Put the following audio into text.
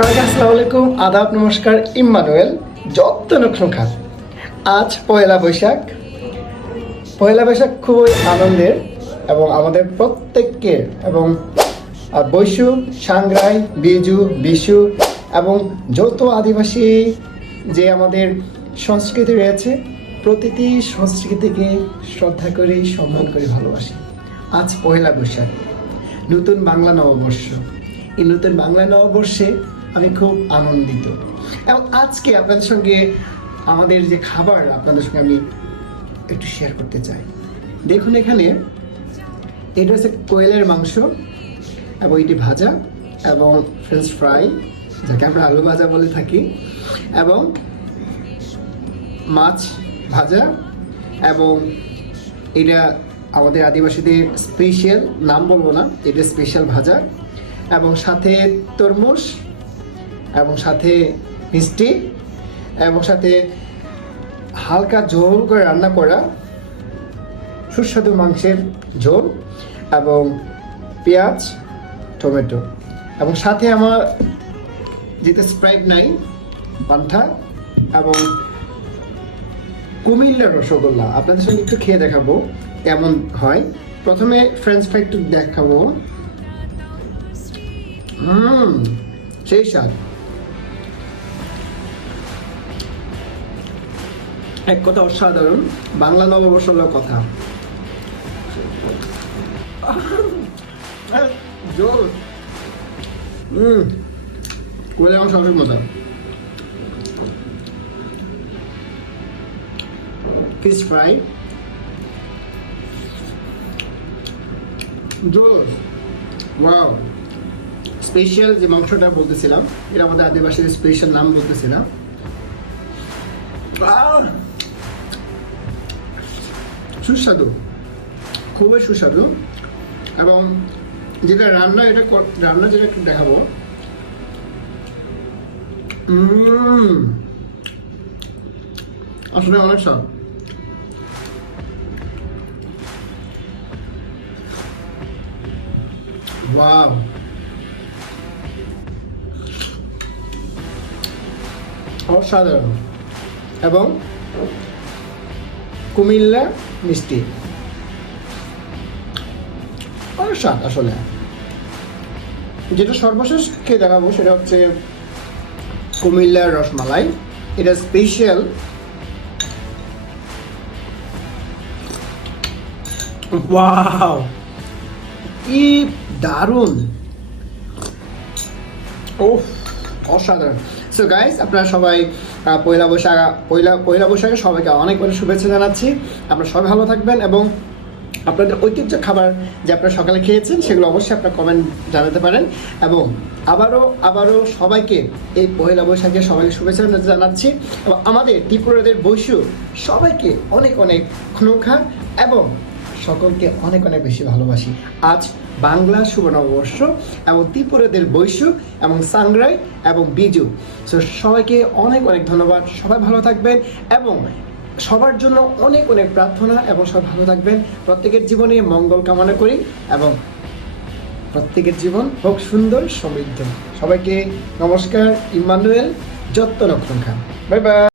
সবাইকে আসসালামু আলাইকুম, আদাব, নমস্কার। ইম্মানুয়েল যত্ন খান। আজ পয়লা বৈশাখ। পয়লা বৈশাখ খুবই আনন্দের এবং আমাদের প্রত্যেককে এবং বৈশু, সাংগ্রাই, বিজু, বিশু এবং যত আদিবাসী যে আমাদের সংস্কৃতি রয়েছে, প্রতিটি সংস্কৃতিকে শ্রদ্ধা করি, সম্মান করি, ভালোবাসি। আজ পয়লা বৈশাখ, নতুন বাংলা নববর্ষ। এই নতুন বাংলা নববর্ষে আমি খুব আনন্দিত এবং আজকে আপনাদের সঙ্গে আমাদের যে খাবার আপনাদের সঙ্গে আমি একটু শেয়ার করতে চাই। দেখুন, এখানে এটা হচ্ছে কোয়েলের মাংস এবং এটি ভাজা এবং ফ্রেঞ্চ ফ্রাই, যাকে আমরা আলু ভাজা বলে থাকি, এবং মাছ ভাজা, এবং এটা আমাদের আদিবাসীদের স্পেশাল, নাম বলবো না, এটা স্পেশাল ভাজা, এবং সাথে তরমুজ, এবং সাথে মিষ্টি, এবং সাথে হালকা ঝোল করে রান্না করা সুস্বাদু মাংসের ঝোল, এবং পেঁয়াজ, টমেটো, এবং সাথে আমার যেতে স্প্রাইট নাই, পান্থা, এবং কুমিল্লার রসগোল্লা আপনাদের সঙ্গে একটু খেয়ে দেখাবো কেমন হয়। প্রথমে ফ্রেঞ্চ ফ্রাই একটু দেখাবো। সেই স্বাদ, এক কথা অসাধারণ। বাংলা নববর্ষ হলো কথা। জোর কোলে আমার সবচেয়ে মজা। ফিশ ফ্রাই জোর, ওয়াও। স্পেশাল যে মাংসটা বলতেছিলাম, এটা আমাদের আদিবাসীর স্পেশাল নাম বলতেছিলাম। সুস্বাদু, খুবই সুস্বাদু। এবং যেটা রান্না, এটা রান্না যেটা একটু দেখাবো। আসলে অনেক স্বাদ। ওয়াও, অসাধারণ। এবং কুমিল্লা মিষ্টি, অনেক স্বাদ। আসলে যেটা সর্বশেষ খেয়ে দেখাবো সেটা হচ্ছে কুমিল্লার রসমালাই। এটা স্পেশাল। ওয়াও, কি দারুণ, ওহ, অসাধারণ। সো গাইস, আপনারা সবাই পয়লা বৈশাখে সবাইকে অনেক অনেক শুভেচ্ছা জানাচ্ছি। আপনারা সবাই ভালো থাকবেন এবং আপনাদের ঐতিহ্য খাবার যে আপনারা সকালে খেয়েছেন সেগুলো অবশ্যই আপনারা কমেন্ট জানাতে পারেন। এবং আবারও সবাইকে এই পয়লা বৈশাখে সবাইকে শুভেচ্ছা জানাচ্ছি। এবং আমাদের ত্রিপুরাদের বৈশু সবাইকে অনেক অনেক খুনুখা এবং সকলকে অনেক অনেক বেশি ভালোবাসি। আজ বাংলা শুভ নববর্ষ এবং ত্রিপুরাদের বৈশু এবং সাংগ্রাই এবং বিজু। সো সবাইকে অনেক অনেক ধন্যবাদ। সবাই ভালো থাকবেন এবং সবার জন্য অনেক অনেক প্রার্থনা, এবং সবাই ভালো থাকবেন। প্রত্যেকের জীবনে মঙ্গল কামনা করি এবং প্রত্যেকের জীবন হোক সুন্দর, সমৃদ্ধ। সবাইকে নমস্কার। ইম্মানুয়েল যত্ন খান। Bye bye.